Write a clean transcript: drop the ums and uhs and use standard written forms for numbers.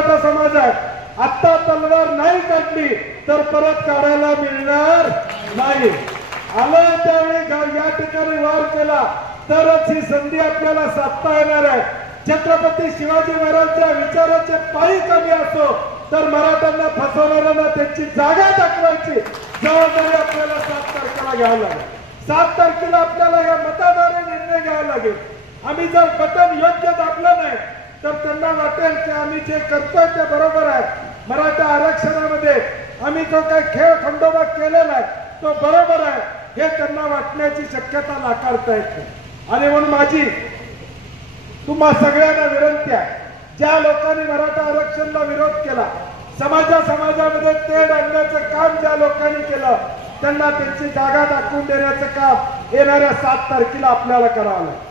मराठा समाज आहे, आता तलवार नाही काढली तर परत काढायला मिळणार नाही। आलं त्यावेळी या ठिकाणी वार केला तरच ही संधी आपल्याला साधता येणार आहे। छत्रपती शिवाजी महाराजांच्या विचाराचे पायी कमी असो तर मराठ्यांना फसवणाऱ्यांना त्यांची जागा दाखवायची जबाबदारी आपल्याला 7 तारखेला घ्यावी लागेल। 7 तारखेला आपल्याला या मताद्वारे निर्णय घ्यावा लागेल। आम्ही जर बटन योग्य दाबलं नाही तर त्यांना वाटेल की आम्ही जे करतोय ते बरोबर आहे, मराठा आरक्षणामध्ये आम्ही जो काही खेळ खंडोबा केलेला आहे तो बरोबर आहे हे त्यांना वाटण्याची शक्यता नाकारता येत नाही। आणि म्हणून माझी तुम्हा सगळ्यांना विनंती आहे, ज्या लोकांनी मराठा आरक्षणाला विरोध केला, समाजामध्ये तेढ आणण्याचं काम ज्या लोकांनी केलं त्यांना त्यांची जागा दाखवून देण्याचं काम येणाऱ्या 7 तारखेला आपल्याला करावं लागेल।